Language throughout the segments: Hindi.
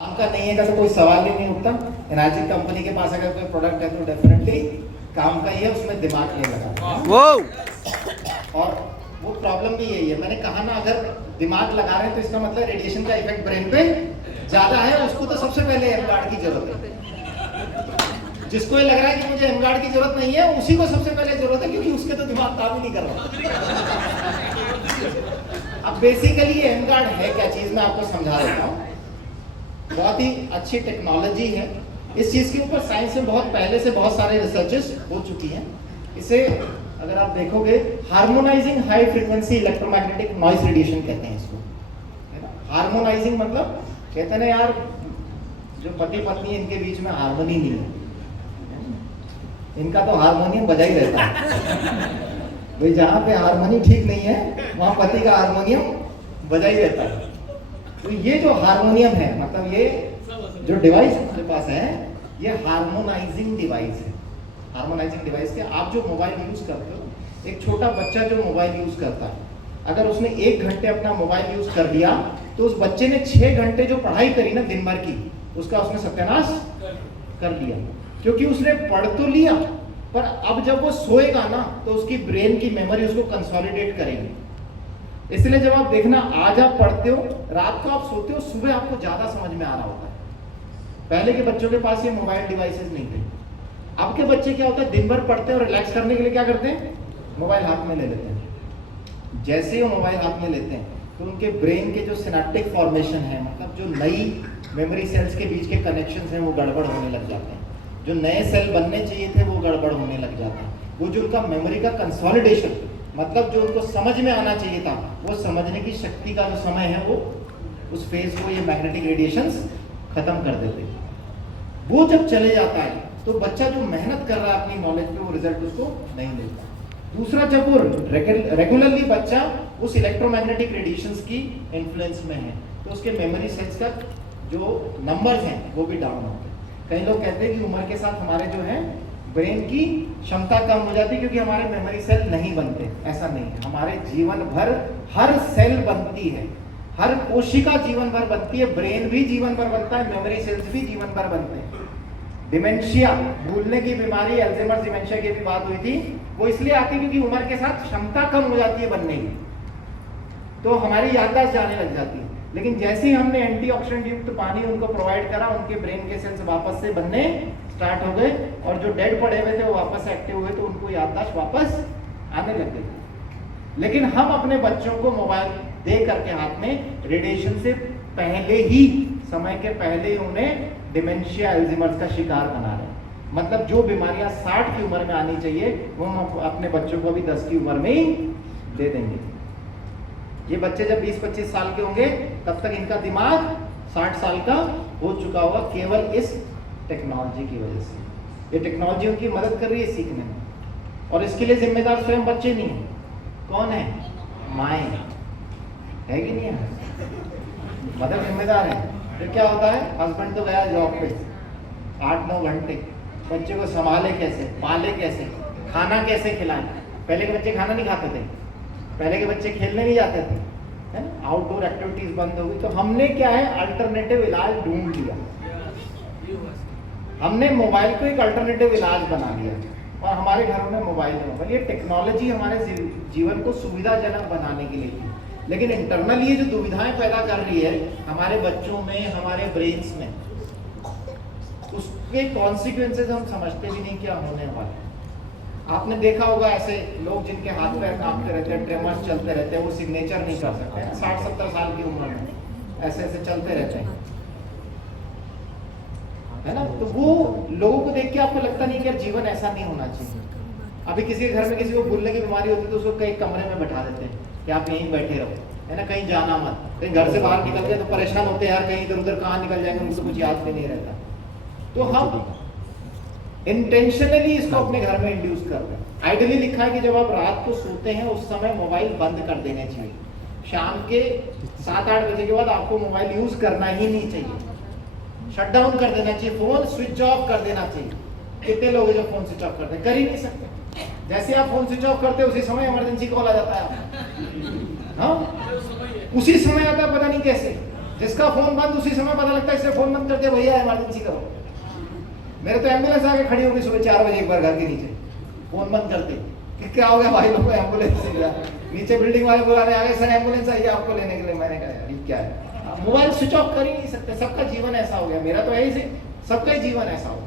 काम का नहीं है का तो कोई सवाल ही नहीं उठता। एनर्जी कंपनी के पास अगर कोई प्रोडक्ट है तो डेफिनेटली काम का ही है, उसमें दिमाग नहीं लगा। वो और वो प्रॉब्लम भी यही है, मैंने कहा ना, अगर दिमाग लगा रहे हैं तो इसका मतलब रेडिएशन का इफेक्ट ब्रेन पे ज्यादा है। उसको तो सबसे पहले एम गार्ड की जरूरत है। जिसको ये लग रहा है कि मुझे एम गार्ड की जरूरत नहीं है, उसी को सबसे पहले जरूरत है, क्योंकि उसके तो दिमाग काम ही नहीं कर रहा। अब बेसिकली एम गार्ड है क्या चीज, मैं आपको समझा देता हूँ। बहुत ही अच्छी टेक्नोलॉजी है। इस चीज के ऊपर साइंस में बहुत पहले से बहुत सारे रिसर्चेस हो चुकी हैं। इसे अगर आप देखोगे, harmonising high frequency electromagnetic noise radiation कहते हैं इसको, है ना। हार्मोनाइजिंग मतलब कहते हैं ना यार, जो पति पत्नी इनके बीच में हार्मोनी नहीं है, इनका तो हारमोनियम बजा ही रहता है। भाई जहाँ पे हारमोनी ठीक नहीं है वहाँ पति का हारमोनियम बजा ही रहता है। तो ये जो हारमोनियम है, मतलब ये जो डिवाइस हमारे पास है, ये हार्मोनाइजिंग डिवाइस है। हार्मोनाइजिंग डिवाइस के आप जो मोबाइल यूज करते हो, एक छोटा बच्चा जो मोबाइल यूज करता है, अगर उसने 1 घंटे अपना मोबाइल यूज कर लिया तो उस बच्चे ने 6 घंटे जो पढ़ाई करी ना दिन भर की, उसका उसने सत्यानाश कर लिया। क्योंकि उसने पढ़ तो लिया, पर अब जब वो सोएगा ना तो उसकी ब्रेन की मेमोरी उसको कंसोलिडेट करेगी। इसलिए जब आप देखना, आज आप पढ़ते हो, रात को आप सोते हो, सुबह आपको ज्यादा समझ में आ रहा होता है। पहले के बच्चों के पास ये मोबाइल डिवाइसेस नहीं थे। अब के बच्चे क्या होता है, दिन भर पढ़ते हैं और रिलैक्स करने के लिए क्या करते हैं, मोबाइल हाथ में ले लेते हैं। जैसे ही वो मोबाइल हाथ में लेते हैं तो उनके ब्रेन के जो सिनेप्टिक फॉर्मेशन है, मतलब जो नई मेमोरी सेल्स के बीच के कनेक्शन हैं, वो गड़बड़ होने लग जाते हैं। जो नए सेल बनने चाहिए थे वो गड़बड़ होने लग जाते हैं। वो जो उनका मेमोरी का कंसोलिडेशन, मतलब जो उनको समझ में आना चाहिए था, वो समझने की शक्ति का जो समय है, वो उस फेज को ये मैग्नेटिक रेडिएशंस खत्म कर देते हैं। वो जब चले जाता है तो बच्चा जो मेहनत कर रहा है अपनी नॉलेज पे, वो रिजल्ट उसको नहीं मिलता। दूसरा, जब वो रेगुलरली बच्चा उस इलेक्ट्रोमैग्नेटिक रेडिएशंस की इन्फ्लुएंस में है, तो उसके मेमोरी सेल्स का जो नंबर्स हैं वो भी डाउन होते हैं। कई लोग कहते हैं कि उम्र के साथ हमारे जो है ब्रेन की क्षमता कम हो जाती है, क्योंकि हमारे मेमोरी सेल नहीं बनते। ऐसा नहीं है, हमारे जीवन भर हर सेल बनती है, हर कोशिका जीवन भर बनती है, ब्रेन भी जीवन भर बनता है, मेमोरी सेल्स भी जीवन भर बनते हैं। डिमेंशिया, भूलने की बीमारी, अल्जाइमर डिमेंशिया की भी बात हुई थी, वो इसलिए आती है क्योंकि उम्र के साथ क्षमता कम हो जाती है बनने की, तो हमारी याददाश्त जाने लग जाती है। लेकिन जैसे ही हमने एंटीऑक्सीडेंट युक्त पानी उनको प्रोवाइड करा, उनके ब्रेन के सेल्स वापस से बनने स्टार्ट हो गए, और जो डेड पड़े हुए थे वो वापस एक्टिव हुए, तो उनको याददाश्त वापस आने लग गई। लेकिन हम अपने बच्चों को मोबाइल दे करके हाथ में, रेडिएशन से पहले ही, समय के पहले ही उन्हें डिमेंशिया, अल्जाइमर का शिकार बना रहे हैं। मतलब जो बीमारियां 60 की उम्र में आनी चाहिए, वो हम अपने बच्चों को अभी 10 की उम्र में ही दे देंगे। ये बच्चे जब 20-25 साल के होंगे, तब तक इनका दिमाग 60 साल का हो चुका होगा, केवल इस टेक्नोलॉजी की वजह से। ये टेक्नोलॉजी उनकी मदद कर रही है सीखने में, और इसके लिए जिम्मेदार स्वयं बच्चे नहीं है। कौन है? माएँ है कि नहीं है? मदर जिम्मेदार है। फिर क्या होता है, हस्बैंड तो गया जॉब पे 8-9 घंटे, बच्चे को संभाले कैसे, पाले कैसे, खाना कैसे खिलाएं। पहले के बच्चे खाना नहीं खाते थे, पहले के बच्चे खेलने नहीं जाते थे, है ना, आउटडोर एक्टिविटीज बंद हो गई। तो हमने क्या है, अल्टरनेटिव इलाज ढूंढ लिया। हमने मोबाइल को एक अल्टरनेटिव इलाज बना लिया, और हमारे घरों में मोबाइल है। ये टेक्नोलॉजी हमारे जीवन को सुविधाजनक बनाने के लिए थी, लेकिन इंटरनल ये जो दुविधाएं पैदा कर रही है हमारे बच्चों में, हमारे ब्रेन्स में, उसके कॉन्सिक्वेंसेस हम समझते भी नहीं क्या होने वाले। आपने देखा होगा ऐसे लोग जिनके हाथ पैर कांपते रहते हैं, ट्रेमर्स चलते रहते हैं, वो सिग्नेचर नहीं कर सकते हैं, 60-70 साल की उम्र में ऐसे ऐसे चलते रहते हैं, है ना। तो वो लोगों को देख के आपको लगता नहीं कि यार जीवन ऐसा नहीं होना चाहिए। अभी किसी के घर में किसी को भूलने की बीमारी होती है तो उसको कई कमरे में बैठा देते हैं कि आप यहीं बैठे रहो, है ना, कहीं जाना मत। कहीं घर से बाहर निकल गए तो परेशान होते हैं यार, कहीं इधर उधर कहाँ निकल जाएंगे, उनको कुछ याद भी नहीं रहता। तो हम इंटेंशनली इसको अपने घर में इंड्यूस कर रहे हैं। आइडियली लिखा है कि जब आप रात को सोते हैं उस समय मोबाइल बंद कर देने चाहिए। शाम के 7-8 बजे के बाद आपको मोबाइल यूज करना ही नहीं चाहिए, शट डाउन कर देना चाहिए, फोन स्विच ऑफ कर देना चाहिए। कितने लोग जो फोन स्विच ऑफ करते हैं? कर ही नहीं सकते। जैसे आप फोन स्विच ऑफ करते हैं उसी समय इमरजेंसी कॉल आ जाता है, हाँ, उसी समय आता है, पता नहीं कैसे। जिसका फोन बंद उसी समय पता लगता है, इससे फोन बंद करके भैया इमरजेंसी करो। मेरे तो एम्बुलेंस आके खड़ी होगी सुबह 4 बजे एक बार घर के नीचे, फोन बंद करते कि क्या हो गया भाई लोग, एम्बुलेंस से गया। नीचे बिल्डिंग वाले बुलाने आ गए, सर एम्बुलेंस आई है आपको लेने के लिए। मैंने कहा यार ये क्या है, मोबाइल स्विच ऑफ कर ही नहीं सकते। सबका जीवन ऐसा हो गया, मेरा तो यही से सबका ही जीवन ऐसा हो।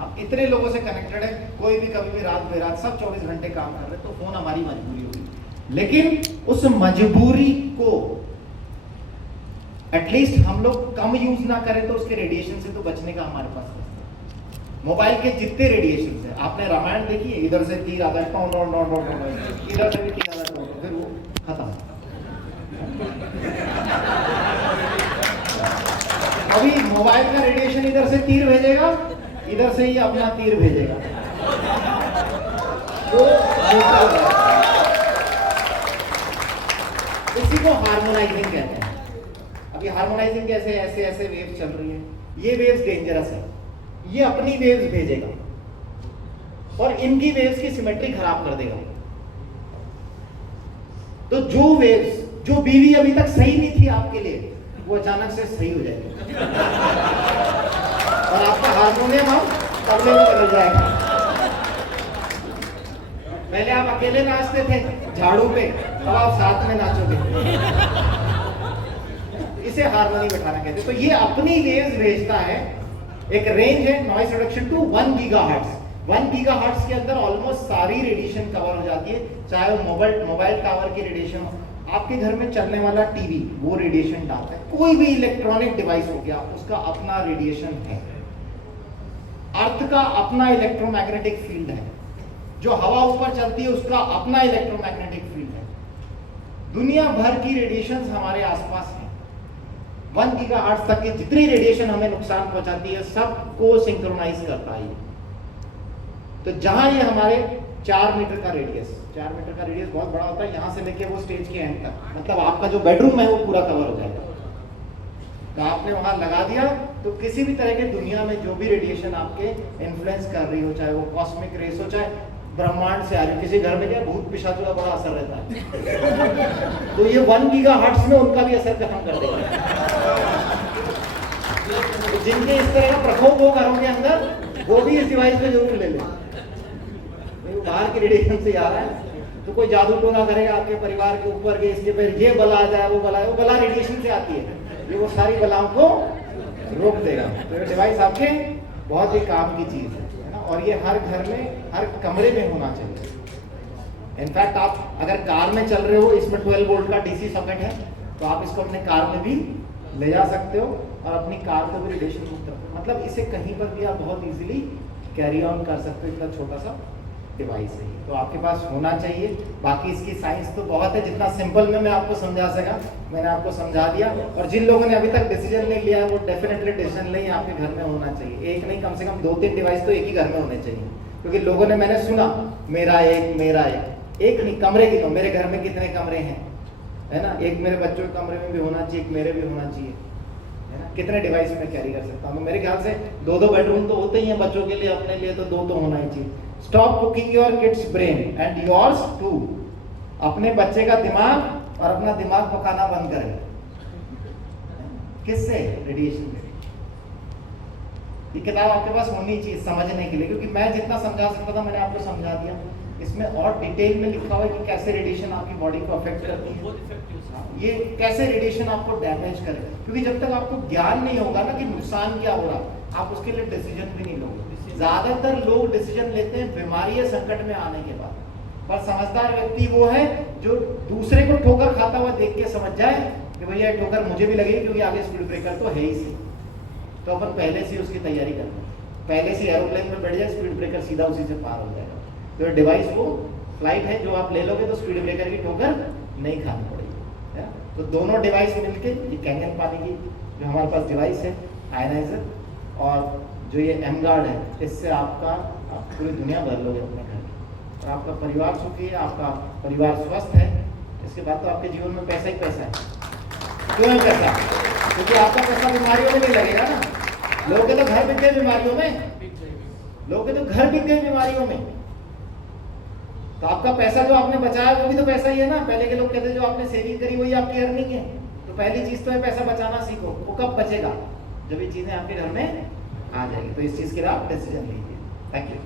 अब इतने लोगों से कनेक्टेड है, कोई भी कभी भी रात बेरात सब 24 घंटे काम कर रहे, तो फोन हमारी मजबूरी होगी। लेकिन उस मजबूरी को एटलीस्ट हम लोग कम यूज ना करें तो उसके रेडिएशन से तो बचने का हमारे पास रास्ता है। मोबाइल के जितने रेडिएशन है, आपने रामायण देखी है, इधर से तीर आता है, इधर से भी तीर आता है, फिर वो खत्म। अभी मोबाइल का रेडिएशन इधर से तीर भेजेगा, इधर से ही अपना तीर भेजेगा, तो इसी को हार्मोनाइजिंग कहते हैं। अभी हार्मोनाइजिंग कैसे, ऐसे ऐसे वेव्स चल रही है, ये वेव्स डेंजरस है, ये अपनी वेव्स भेजेगा और इनकी वेव्स की सिमेट्री खराब कर देगा। तो जो वेव्स, जो बीवी अभी तक सही नहीं थी आपके लिए, वो अचानक से सही हो जाएगी और आपका हारमोनियम हम तबले में बदल जाएगा। पहले आप अकेले नाचते थे झाड़ू पे, अब आप साथ में नाचोगे। इसे हार्मोनी बैठाना कहते हैं। तो ये अपनी वेव्स भेजता है। एक रेंज है noise reduction to 1 gigahertz. 1 gigahertz के अंदर ऑलमोस्ट सारी रेडिएशन कवर हो जाती है, चाहे वो मोबाइल टावर की रेडिएशन हो, आपके घर में चलने वाला टीवी वो रेडिएशन डालता है, कोई भी इलेक्ट्रॉनिक डिवाइस हो गया उसका अपना रेडिएशन है। अर्थ का अपना इलेक्ट्रोमैग्नेटिक फील्ड है, जो हवा ऊपर चलती है उसका अपना इलेक्ट्रोमैग्नेटिक फील्ड है। दुनिया भर की रेडिएशन हमारे आसपास है। 1 गीगाहर्ट्ज तक की जितनी रेडिएशन हमें नुकसान पहुंचाती है सबको सिंक्रोनाइज करता है। तो जहां ये हमारे 4 मीटर का रेडियस, 4 मीटर का रेडियस बहुत बड़ा होता है, यहां से लेके वो स्टेज के एंड तक, मतलब आपका जो बेडरूम है वो पूरा कवर हो जाएगा। तो आपने वहां लगा दिया तो किसी भी तरह के दुनिया में जो भी रेडिएशन आपके इन्फ्लुएंस कर रही हो, चाहे वो कॉस्मिक रेस हो, चाहे ब्रह्मांड से आ रही, किसी घर में क्या भूत पिशाचों का बड़ा असर रहता है तो ये 1 गीगाहर्ट्ज में उनका भी असर खत्म कर देगा। तो जिनके इस तरह का प्रकोप हो घरों के अंदर, वो भी इस डिवाइस को जरूर ले लें। बाहर के रेडिएशन से आ रहा है तो कोई जादू टोना करेगा आपके परिवार के ऊपर के, इसके पर ये बला आ जाए, वो बला रेडिएशन से आती है, ये वो सारी बलाओं को रोक देगा। तो ये डिवाइस आपके बहुत ही काम की चीज है ना, और ये हर घर में, हर कमरे में होना चाहिए। इनफैक्ट आप अगर कार में चल रहे हो, इसमें 12 वोल्ट का डीसी सॉकेट है, तो आप इसको अपने कार में भी ले जा सकते हो और अपनी कार को भी रेडिएशन मुक्त रखो। मतलब इसे कहीं पर भी आप बहुत इजीली कैरी ऑन कर सकते हो, इतना छोटा सा डिवाइस है। तो आपके पास होना चाहिए। बाकी इसकी साइंस तो बहुत है, जितना सिंपल में मैं आपको समझा सका मैंने आपको समझा दिया। और जिन लोगों ने अभी तक डिसीजन नहीं लिया है वो डेफिनेटली डिसीजन लें, आपके घर में होना चाहिए। एक नहीं, कम से कम 2-3 डिवाइस तो एक ही घर में होने चाहिए। क्योंकि लोगों ने, मैंने सुना मेरा एक नहीं, कमरे गिनो, मेरे घर में कितने कमरे हैं, है ना, एक मेरे बच्चों के कमरे में भी होना चाहिए, एक मेरे भी होना चाहिए, है ना। कितने डिवाइस मैं कैरी कर सकता हूँ? तो मेरे ख्याल से 2-2 बेडरूम तो होते ही हैं बच्चों के लिए, अपने लिए तो 2 तो होना ही चाहिए। Stop cooking your kids brain and yours too. अपने बच्चे का दिमाग और अपना दिमाग पकाना बंद करें। किससे? रेडिएशन से। ये किताब आपके पास होनी चाहिए समझने के लिए, क्योंकि मैं जितना समझा सकता था मैंने आपको समझा दिया। इसमें और डिटेल में लिखा हुआ है कि कैसे रेडिएशन आपकी बॉडी को अफेक्ट करती है, ये कैसे रेडिएशन आपको डैमेज करे। क्योंकि जब तक आपको ज्ञान नहीं होगा ना कि नुकसान क्या हो रहा, आप उसके लिए डिसीजन भी नहीं लोगे। ज्यादातर लोग डिसीजन लेते हैं बीमारी या संकट में आने के बाद, पर समझदार व्यक्ति वो है जो दूसरे को ठोकर खाता हुआ देख के समझ जाए कि भैया ठोकर मुझे भी लगेगी, क्योंकि आगे स्पीड ब्रेकर तो है ही सही। तो अपन पहले से उसकी तैयारी करते हैं, पहले से एरोप्लेन में बैठ जाए, स्पीड ब्रेकर सीधा उसी से पार हो जाएगा। तो डिवाइस वो फ्लाइट है जो आप ले लोगे तो स्पीड ब्रेकर की ठोकर नहीं खानी पड़ेगी, है। तो दोनों डिवाइस मिलके, ये कैंगन पानी की जो हमारे पास डिवाइस है आयनाइजर, और जो ये एम गार्ड है, इससे आप पूरी दुनिया भर लोगे अपने घर की, और आपका परिवार सुखी है, आपका परिवार स्वस्थ है। इसके बाद तो आपके जीवन में पैसा ही पैसा है। क्यों है पैसा? क्योंकि आपका पैसा बीमारियों में नहीं लगेगा ना। लोगों के तो घर बिक गए बीमारियों में, लोगों के तो घर बिक गए बीमारियों में। तो आपका पैसा जो आपने बचाया वो भी तो पैसा ही है ना। पहले के लोग कहते जो आपने सेविंग करी वही आपकी अर्निंग है। तो पहली चीज तो है पैसा बचाना सीखो। वो कब बचेगा? जब ये चीजें आपके घर में आ जाएगी। तो इस चीज के लिए आप डिसीजन लीजिए। Thank you.